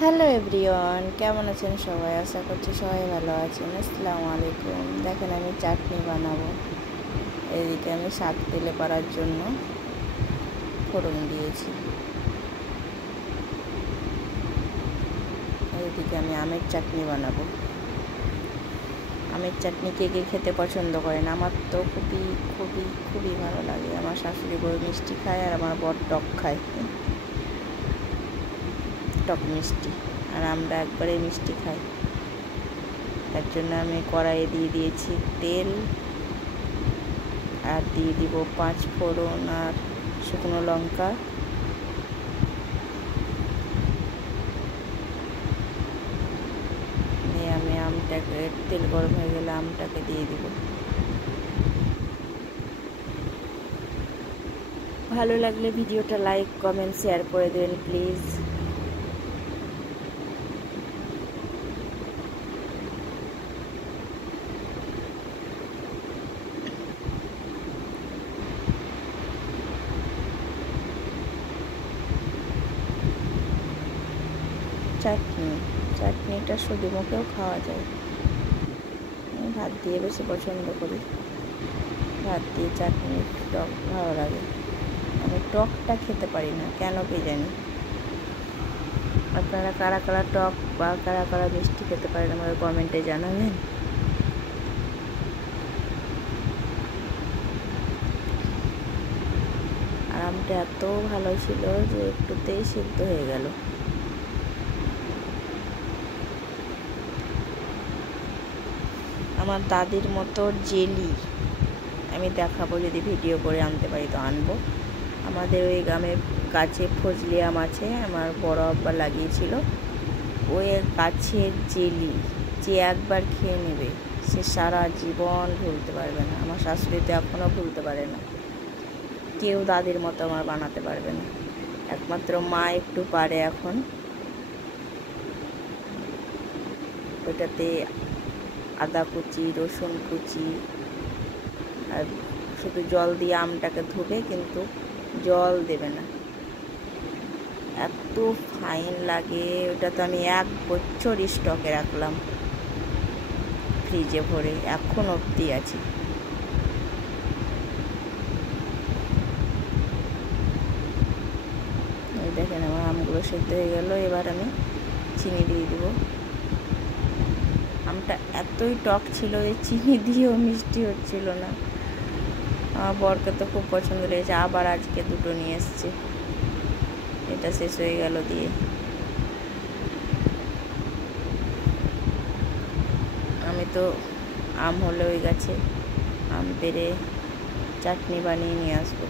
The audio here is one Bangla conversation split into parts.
হ্যালো এভরিওয়ান, কেমন আছেন সবাই? আশা করছি সবাই ভালো আছেন। আসসালামু আলাইকুম। দেখেন আমি চাটনি বানাবো। এদিকে আমি শাক তেলে করার জন্য ফোড়ন দিয়েছি। এদিকে আমি আমের চাটনি বানাবো। আমের চাটনি কে কে খেতে পছন্দ করেন? আমার তো খুবই খুবই খুবই ভালো লাগে। আমার শাশুড়ি বড় মিষ্টি খায় আর আমার বর টক খায়, টক মিষ্টি। আর আমরা একবারে মিষ্টি খাই। তার জন্য আমি কড়াইয়ে দিয়ে দিয়েছি তেল, আর দিয়ে দিব 5 ফোড়ন আর শুকনো লঙ্কা। দিয়ে আমি আমটাকে, তেল গরম হয়ে গেলে আমটাকে দিয়ে দিব। ভালো লাগলে ভিডিওটা লাইক কমেন্ট শেয়ার করে দেবেন প্লিজ। চাটনিটা শুধু মুখেও খাওয়া যায়। আমি ভাত দিয়ে বেশি পছন্দ করি। ভাত দিয়ে চাটনি একটু টক ভালো লাগে। আমি টকটা খেতে পারি না, কেন কি জানি। আপনারা কারা কারা টক বা কারা কারা মিষ্টি খেতে পারেন আমাদের কমেন্টে জানাবেন। আর আমটা এত ভালো ছিল যে একটুতেই সিদ্ধ হয়ে গেল। আমার দাদির মতো জেলি আমি দেখাবো, যদি ভিডিও করে আনতে পারি তো আনবো। আমাদের ওই গ্রামের গাছে ফজলি আম আছে, আমার বড় আব্বা লাগিয়েছিল। ওই গাছের জেলি যে একবার খেয়ে নেবে সে সারা জীবন ভুলতে পারবে না। আমার শাশুড়ি তো এখনও ভুলতে পারে না। কেউ দাদির মতো আমার বানাতে পারবে না, একমাত্র মা একটু পারে এখন। ওইটাতে আদা কুচি, রসুন কুচি, আর শুধু জল দিয়ে আমটাকে ধুবে, কিন্তু জল দেবে না। এত ফাইন লাগে ওটা। তো আমি 1 বছর স্টকে রাখলাম ফ্রিজে ভরে, এখন অবধি আছে। এই দেখেন আমার আমগুলো সেদ্ধ হয়ে গেল। এবার আমি চিনি দিয়ে দেবো। আমটা এতই টক ছিল যে চিনি দিয়েও মিষ্টি হচ্ছিল না। আমার বরকে তো খুব পছন্দ লেগেছে, আবার আজকে 2টো নিয়ে এসছে। এটা শেষ হয়ে গেল দিয়ে। আমি তো আম হলে ওই গাছে আম পেড়ে চাটনি বানিয়ে নিয়ে আসবো।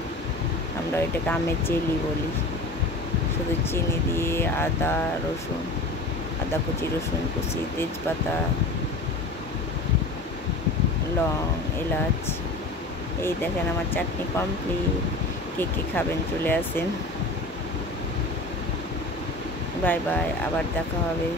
আমরা ওইটাকে আমের জেলি বলি। শুধু চিনি দিয়ে আদা রসুন, আদা কুচি, রসুন কুচি, তেজপাতা, লং, এলাচ। এই দেখেন আমার চাটনি কমপ্লিট। কে কে খাবেন চলে আসেন। বাই বাই, আবার দেখা হবে।